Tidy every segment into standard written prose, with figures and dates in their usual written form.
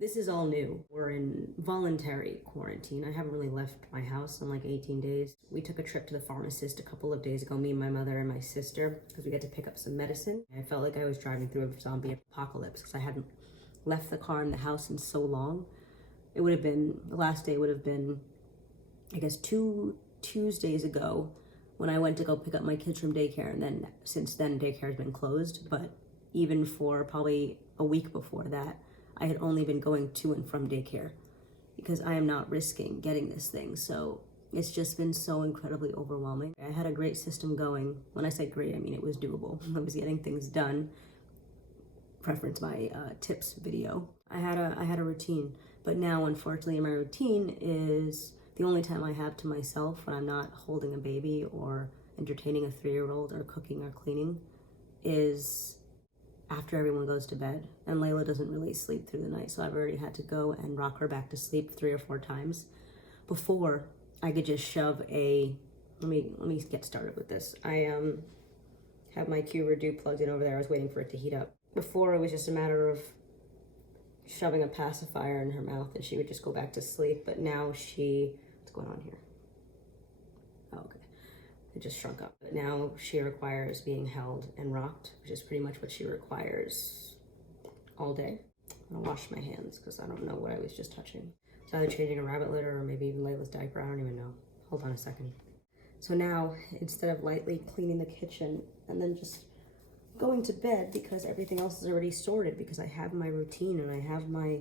This is all new. We're in voluntary quarantine. I haven't really left my house in like 18 days. We took a trip to the pharmacist a couple of days ago, me and my mother and my sister, because we got to pick up some medicine. I felt like I was driving through a zombie apocalypse because I hadn't left the car in the house in so long. It would have been, the last day would have been, I guess, 2 Tuesdays ago when I went to go pick up my kids from daycare, and then since then daycare has been closed. But even for probably a week before that, I had only been going to and from daycare because I am not risking getting this thing. So it's just been so incredibly overwhelming. I had a great system going. When I say great, I mean it was doable. I was getting things done. Reference my tips video. I had a routine, but now unfortunately my routine is the only time I have to myself when I'm not holding a baby or entertaining a 3-year-old or cooking or cleaning is after everyone goes to bed. And Layla doesn't really sleep through the night, so I've already had to go and rock her back to sleep 3 or 4 times before I could just shove a, let me get started with this. I have my Q Redo plugged in over there. I was waiting for it to heat up. Before it was just a matter of shoving a pacifier in her mouth and she would just go back to sleep. But now what's going on here? Oh, okay. It just shrunk up. But now she requires being held and rocked, which is pretty much what she requires all day. I'm gonna wash my hands because I don't know what I was just touching. It's either changing a rabbit litter or maybe even Layla's diaper. I don't even know. Hold on a second. So now, instead of lightly cleaning the kitchen and then just going to bed because everything else is already sorted, because I have my routine and I have my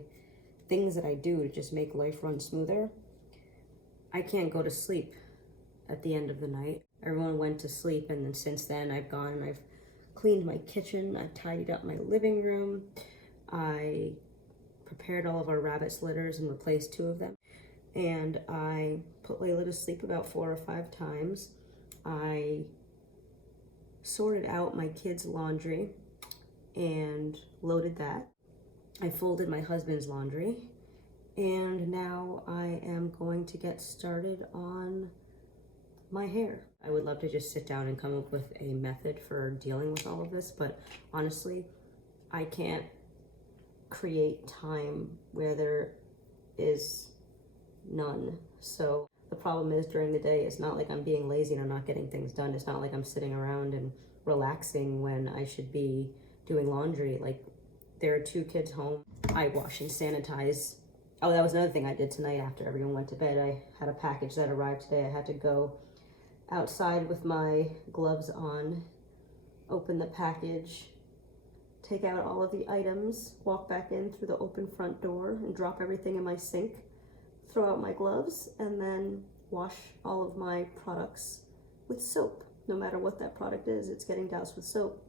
things that I do to just make life run smoother, I can't go to sleep at the end of the night. Everyone went to sleep, and then since then I've gone and I've cleaned my kitchen, I tidied up my living room, I prepared all of our rabbit's litters and replaced 2 of them, and I put Layla to sleep about 4 or 5 times. I sorted out my kids' laundry and loaded that. I folded my husband's laundry, and now I am going to get started on my hair. I would love to just sit down and come up with a method for dealing with all of this, but honestly, I can't create time where there is none. So the problem is during the day, it's not like I'm being lazy and I'm not getting things done. It's not like I'm sitting around and relaxing when I should be doing laundry. Like, there are 2 kids home. I wash and sanitize. Oh, that was another thing I did tonight after everyone went to bed. I had a package that arrived today. I had to go outside with my gloves on, open the package, take out all of the items, walk back in through the open front door and drop everything in my sink, throw out my gloves, and then wash all of my products with soap. No matter what that product is, it's getting doused with soap.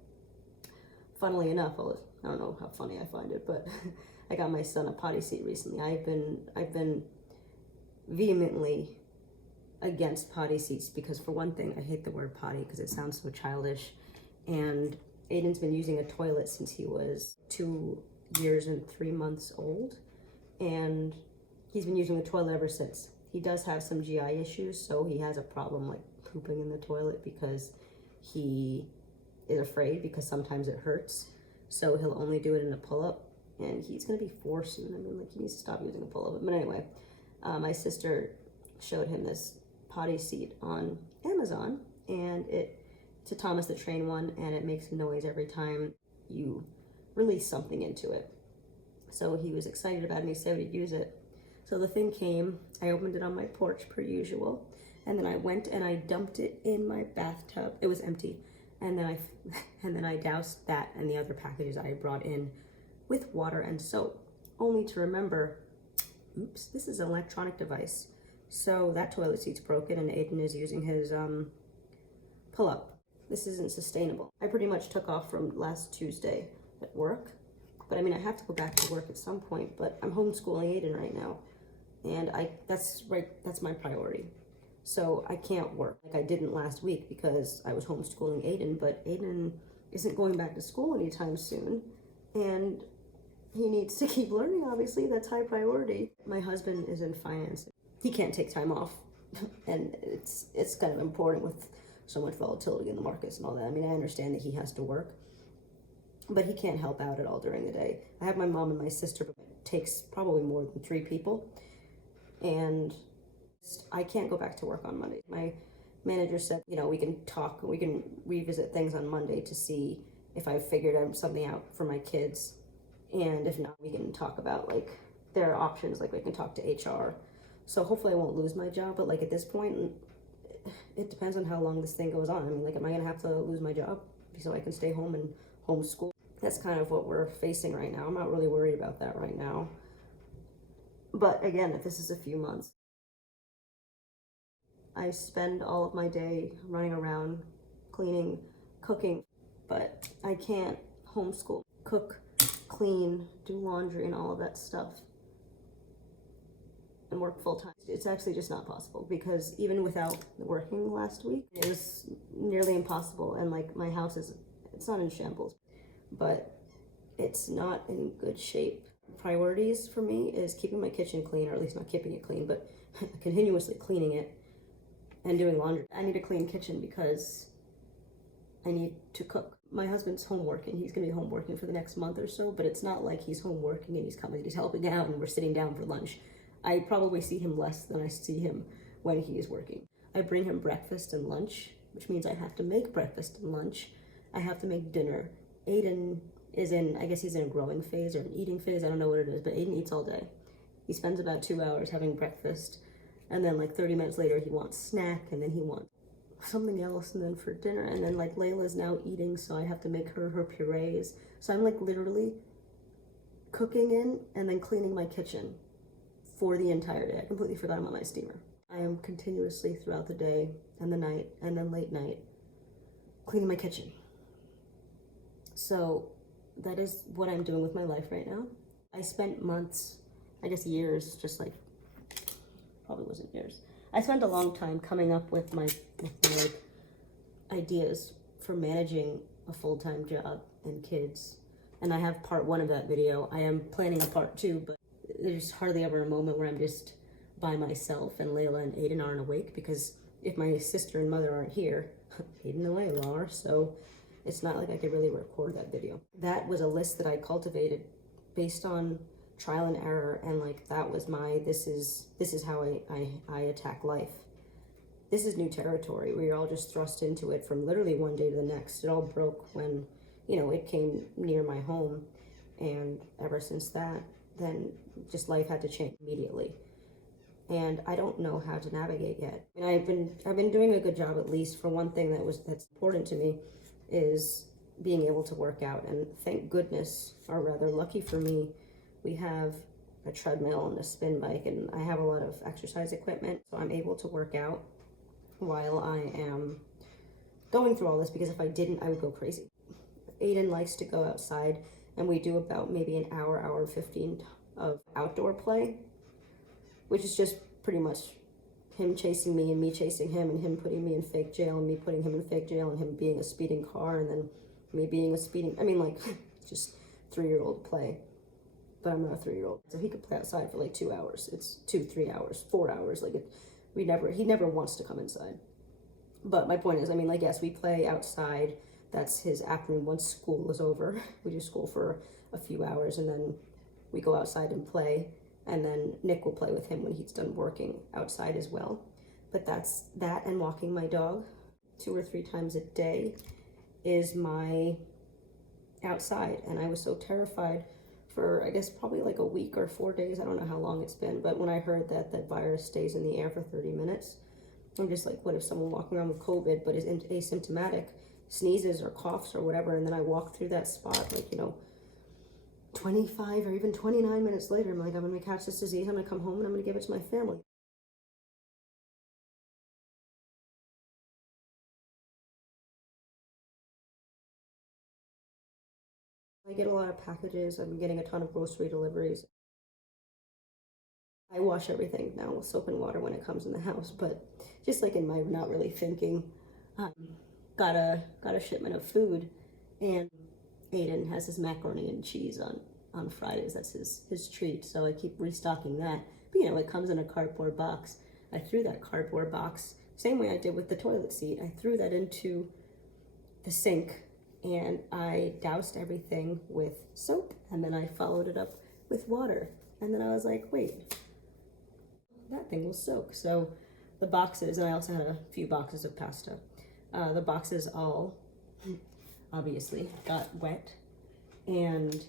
Funnily enough, I don't know how funny I find it, but I got my son a potty seat recently. I've been vehemently against potty seats because, for one thing, I hate the word potty because it sounds so childish, and Aiden's been using a toilet since he was 2 years and 3 months old, and he's been using the toilet ever since. He does have some GI issues, so he has a problem like pooping in the toilet because he is afraid, because sometimes it hurts. So he'll only do it in a pull-up, and he's gonna be 4 soon. I mean, like, he needs to stop using a pull-up. But anyway, my sister showed him this potty seat on Amazon, and it's a Thomas the Train one, and it makes a noise every time you release something into it. So he was excited about it, and he said he'd use it. So the thing came, I opened it on my porch per usual, and then I went and I dumped it in my bathtub. It was empty. And then I doused that and the other packages I had brought in with water and soap, only to remember, oops, this is an electronic device. So that toilet seat's broken and Aiden is using his pull-up. This isn't sustainable. I pretty much took off from last Tuesday at work, but I mean, I have to go back to work at some point, but I'm homeschooling Aiden right now, and that's my priority. So I can't work like I didn't last week because I was homeschooling Aiden, but Aiden isn't going back to school anytime soon, and he needs to keep learning, obviously. That's high priority. My husband is in finance. He can't take time off, and it's kind of important with so much volatility in the markets and all that. I mean, I understand that he has to work, but he can't help out at all during the day. I have my mom and my sister, but takes probably more than 3 people. And I can't go back to work on Monday. My manager said, we can talk, we can revisit things on Monday to see if I've figured out something out for my kids. And if not, we can talk about like their options, like we can talk to HR. So hopefully I won't lose my job, but like at this point, it depends on how long this thing goes on. I mean, like, am I gonna have to lose my job so I can stay home and homeschool? That's kind of what we're facing right now. I'm not really worried about that right now. But again, if this is a few months, I spend all of my day running around, cleaning, cooking, but I can't homeschool, cook, clean, do laundry and all of that stuff and work full time. It's actually just not possible, because even without working last week, it was nearly impossible. And like my house it's not in shambles, but it's not in good shape. Priorities for me is keeping my kitchen clean, or at least not keeping it clean, but continuously cleaning it and doing laundry. I need a clean kitchen because I need to cook. My husband's home working. He's gonna be home working for the next month or so, but it's not like he's home working and he's helping out and we're sitting down for lunch. I probably see him less than I see him when he is working. I bring him breakfast and lunch, which means I have to make breakfast and lunch. I have to make dinner. Aiden is I guess he's in a growing phase or an eating phase. I don't know what it is, but Aiden eats all day. He spends about 2 hours having breakfast, and then like 30 minutes later he wants snack, and then he wants something else, and then for dinner, and then like Layla's now eating, so I have to make her purees. So I'm like literally cooking in and then cleaning my kitchen for the entire day. I completely forgot about my steamer. I am continuously throughout the day and the night and then late night cleaning my kitchen. So that is what I'm doing with my life right now. I spent months, I guess years, just like, probably wasn't years. I spent a long time coming up with my like ideas for managing a full-time job and kids. And I have part 1 of that video. I am planning a part 2, but there's hardly ever a moment where I'm just by myself and Layla and Aiden aren't awake, because if my sister and mother aren't here, Aiden and Layla are, so it's not like I could really record that video. That was a list that I cultivated based on trial and error, and like that was my, this is how I attack life. This is new territory. We were all just thrust into it from literally one day to the next. It all broke when, it came near my home, and ever since that, then just life had to change immediately. And I don't know how to navigate yet. And I've been doing a good job, at least for one thing that's important to me, is being able to work out. And thank goodness, or rather lucky for me, we have a treadmill and a spin bike, and I have a lot of exercise equipment, so I'm able to work out while I am going through all this, because if I didn't, I would go crazy. Aiden likes to go outside, and we do about maybe an hour 15 of outdoor play, which is just pretty much him chasing me and me chasing him, and him putting me in fake jail and me putting him in fake jail, and him being a speeding car and then me being a speeding, like just 3-year-old play. But I'm not a 3-year-old, so he could play outside for like 2 hours. It's 2-3 hours, 4 hours. Like he never wants to come inside. But my point is, yes, we play outside. That's his afternoon. Once school is over, we do school for a few hours, and then we go outside and play. And then Nick will play with him when he's done working outside as well. But that's that, and walking my dog 2 or 3 times a day is my outside. And I was so terrified for, I guess, probably like a week or 4 days. I don't know how long it's been. But when I heard that virus stays in the air for 30 minutes, I'm just like, what if someone walking around with COVID but is asymptomatic, sneezes or coughs or whatever, and then I walk through that spot, 25 or even 29 minutes later, I'm like, I'm gonna catch this disease, I'm gonna come home and I'm gonna give it to my family. I get a lot of packages. I'm getting a ton of grocery deliveries. I wash everything now with soap and water when it comes in the house, but just like in my not really thinking, got a shipment of food, and Aiden has his macaroni and cheese on Fridays. That's his treat, so I keep restocking that. But it comes in a cardboard box. I threw that cardboard box, same way I did with the toilet seat, I threw that into the sink, and I doused everything with soap, and then I followed it up with water. And then I was like, wait, that thing will soak. So the boxes, and I also had a few boxes of pasta. The boxes all obviously got wet, and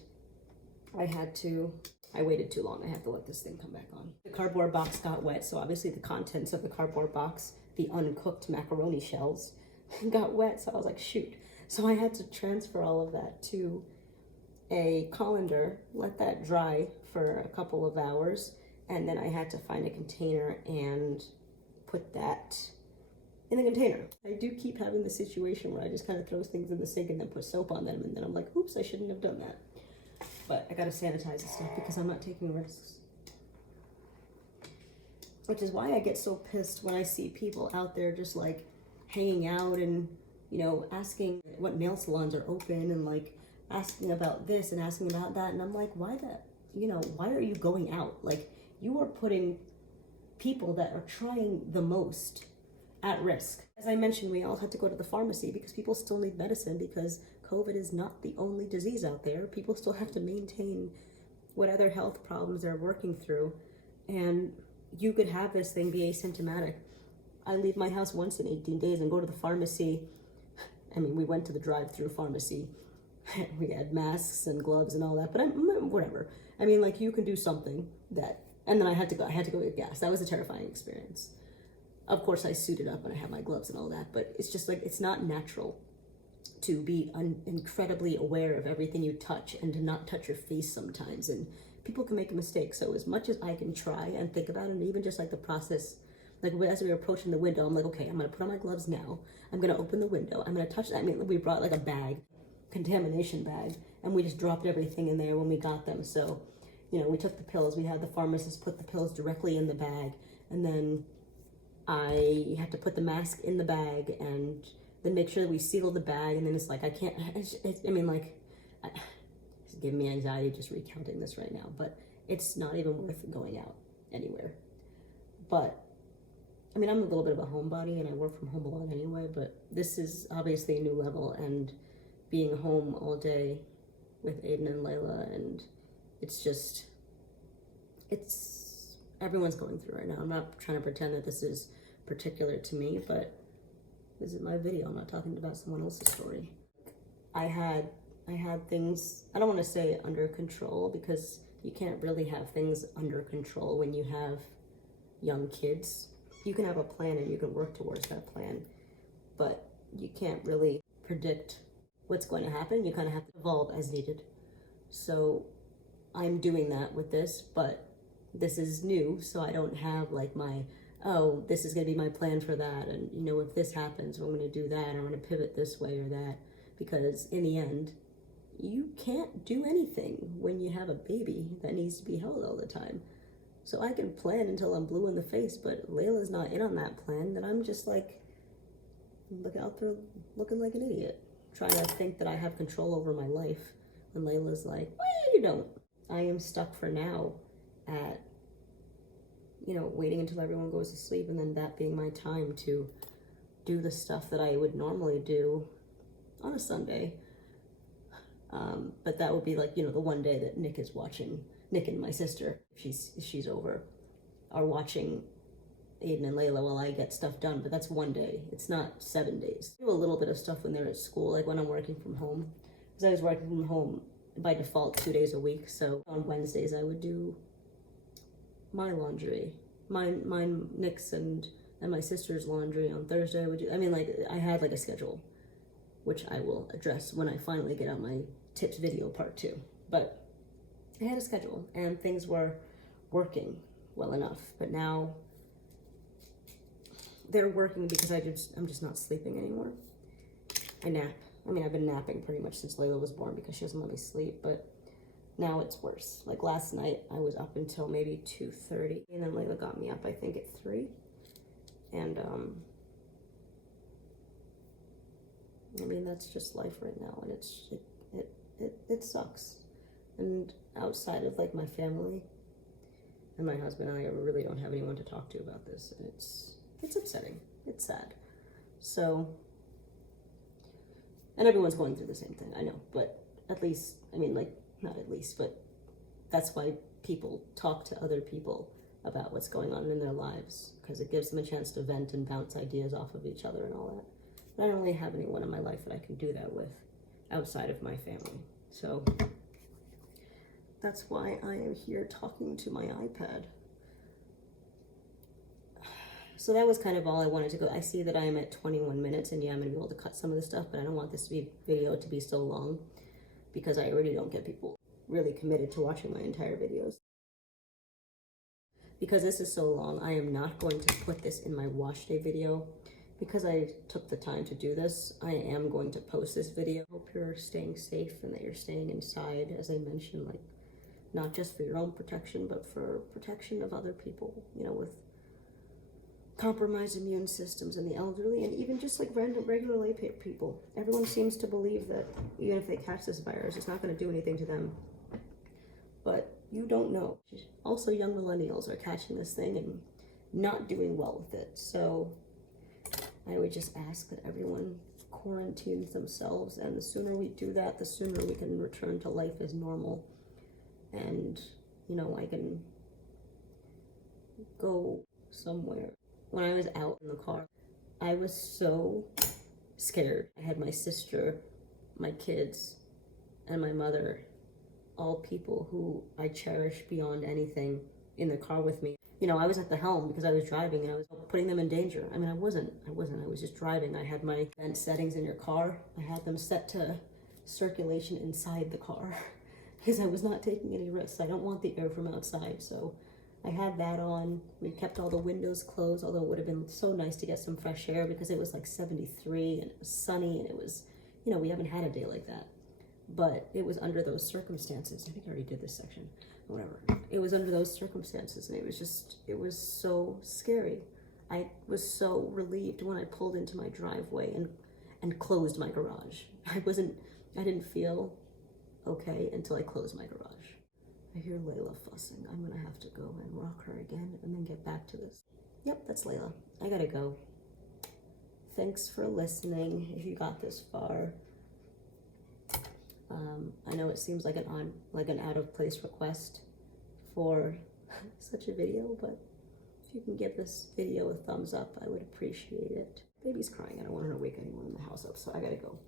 I waited too long. I had to let this thing come back on. The cardboard box got wet, so obviously the contents of the cardboard box, the uncooked macaroni shells, got wet. So I was like, shoot. So I had to transfer all of that to a colander, let that dry for a couple of hours, and then I had to find a container and put that in the container. I do keep having the situation where I just kind of throw things in the sink and then put soap on them, and then I'm like, oops, I shouldn't have done that. But I gotta sanitize this stuff because I'm not taking risks. Which is why I get so pissed when I see people out there just like hanging out and, you know, asking what nail salons are open and like asking about this and asking about that. And I'm like, why are you going out? Like, you are putting people that are trying the most at risk. As I mentioned, we all had to go to the pharmacy because people still need medicine, because COVID is not the only disease out there. People still have to maintain what other health problems they're working through. And you could have this thing be asymptomatic. I leave my house once in 18 days and go to the pharmacy. I mean, we went to the drive-through pharmacy. We had masks and gloves and all that, but whatever. I mean, like, you can do something that, and then I had to go get gas. That was a terrifying experience. Of course, I suited up and I had my gloves and all that, but it's just like, it's not natural to be incredibly aware of everything you touch and to not touch your face sometimes. And people can make a mistake. So as much as I can try and think about it, and even just like the process, like as we were approaching the window, I'm like, okay, I'm gonna put on my gloves now. I'm gonna open the window. I'm gonna touch that. I mean, we brought like a bag, contamination bag, and we just dropped everything in there when we got them. So, you know, we took the pills. We had the pharmacist put the pills directly in the bag, and then I had to put the mask in the bag and then make sure that we seal the bag. And then it's like, I can't, it's giving me anxiety just recounting this right now, but it's not even worth going out anywhere. But I mean, I'm a little bit of a homebody and I work from home a lot anyway, but this is obviously a new level, and being home all day with Aiden and Layla, and everyone's going through right now. I'm not trying to pretend that this is particular to me, but this is my video. I'm not talking about someone else's story. I had things, I don't want to say under control, because you can't really have things under control when you have young kids. You can have a plan and you can work towards that plan, but you can't really predict what's going to happen. You kind of have to evolve as needed. So I'm doing that with this, but this is new, so I don't have like my, oh, this is going to be my plan for that, and you know, if this happens, I'm going to do that, I'm going to pivot this way or that, because in the end, you can't do anything when you have a baby that needs to be held all the time. So I can plan until I'm blue in the face, but Layla's not in on that plan, then I'm just like, look out there looking like an idiot, trying to think that I have control over my life, when Layla's like, well, you don't. I am stuck for now at, you know, waiting until everyone goes to sleep, and then that being my time to do the stuff that I would normally do on a Sunday. But that would be like, you know, the one day that Nick is watching, Nick and my sister, she's over, are watching Aiden and Layla while I get stuff done, but that's one day. It's not 7 days. I do a little bit of stuff when they're at school, like when I'm working from home, because I was working from home by default 2 days a week. So on Wednesdays I would do my laundry, mine, Nick's, and my sister's laundry. On Thursday I would do, I mean, like, I had like a schedule, which I will address when I finally get out my tips video part 2. But I had a schedule and things were working well enough, but now they're working because I'm just not sleeping anymore. I nap. I mean, I've been napping pretty much since Layla was born because she doesn't let me sleep, but now it's worse. Like last night, I was up until maybe 2:30, and then Layla got me up, I think, at 3. And, I mean, that's just life right now, and it sucks. And outside of, like, my family and my husband and I really don't have anyone to talk to about this, and it's upsetting. It's sad. So, and everyone's going through the same thing, I know, but at least, I mean, like, not at least, but that's why people talk to other people about what's going on in their lives, because it gives them a chance to vent and bounce ideas off of each other and all that. But I don't really have anyone in my life that I can do that with outside of my family. So that's why I am here talking to my iPad. So that was kind of all I wanted to go. I see that I am at 21 minutes, and yeah, I'm gonna be able to cut some of the stuff, but I don't want this video to be so long, because I already don't get people really committed to watching my entire videos. Because this is so long, I am not going to put this in my wash day video. Because I took the time to do this, I am going to post this video. Hope you're staying safe and that you're staying inside, as I mentioned, like, not just for your own protection, but for protection of other people, you know, with compromised immune systems and the elderly, and even just like random, regular lay people. Everyone seems to believe that even if they catch this virus, it's not going to do anything to them. But you don't know. Also, young millennials are catching this thing and not doing well with it. So I would just ask that everyone quarantines themselves, and the sooner we do that, the sooner we can return to life as normal. And, you know, I can go somewhere. When I was out in the car, I was so scared. I had my sister, my kids, and my mother, all people who I cherish beyond anything, in the car with me. You know, I was at the helm because I was driving, and I was putting them in danger. I mean, I wasn't, I was just driving. I had my vent settings in your car. I had them set to circulation inside the car because I was not taking any risks. I don't want the air from outside, so I had that on. We kept all the windows closed, although it would have been so nice to get some fresh air because it was like 73 and it was sunny, and it was, you know, we haven't had a day like that. But it was under those circumstances. I think I already did this section, whatever. It was under those circumstances, and it was just, it was so scary. I was so relieved when I pulled into my driveway and closed my garage. I didn't feel okay until I closed my garage. I hear Layla fussing. I'm gonna have to go and rock her again and then get back to this. Yep, that's Layla. I gotta go. Thanks for listening if you got this far. I know it seems like an out of place request for such a video, but if you can give this video a thumbs up, I would appreciate it. Baby's crying. I don't want her to wake anyone in the house up, so I gotta go.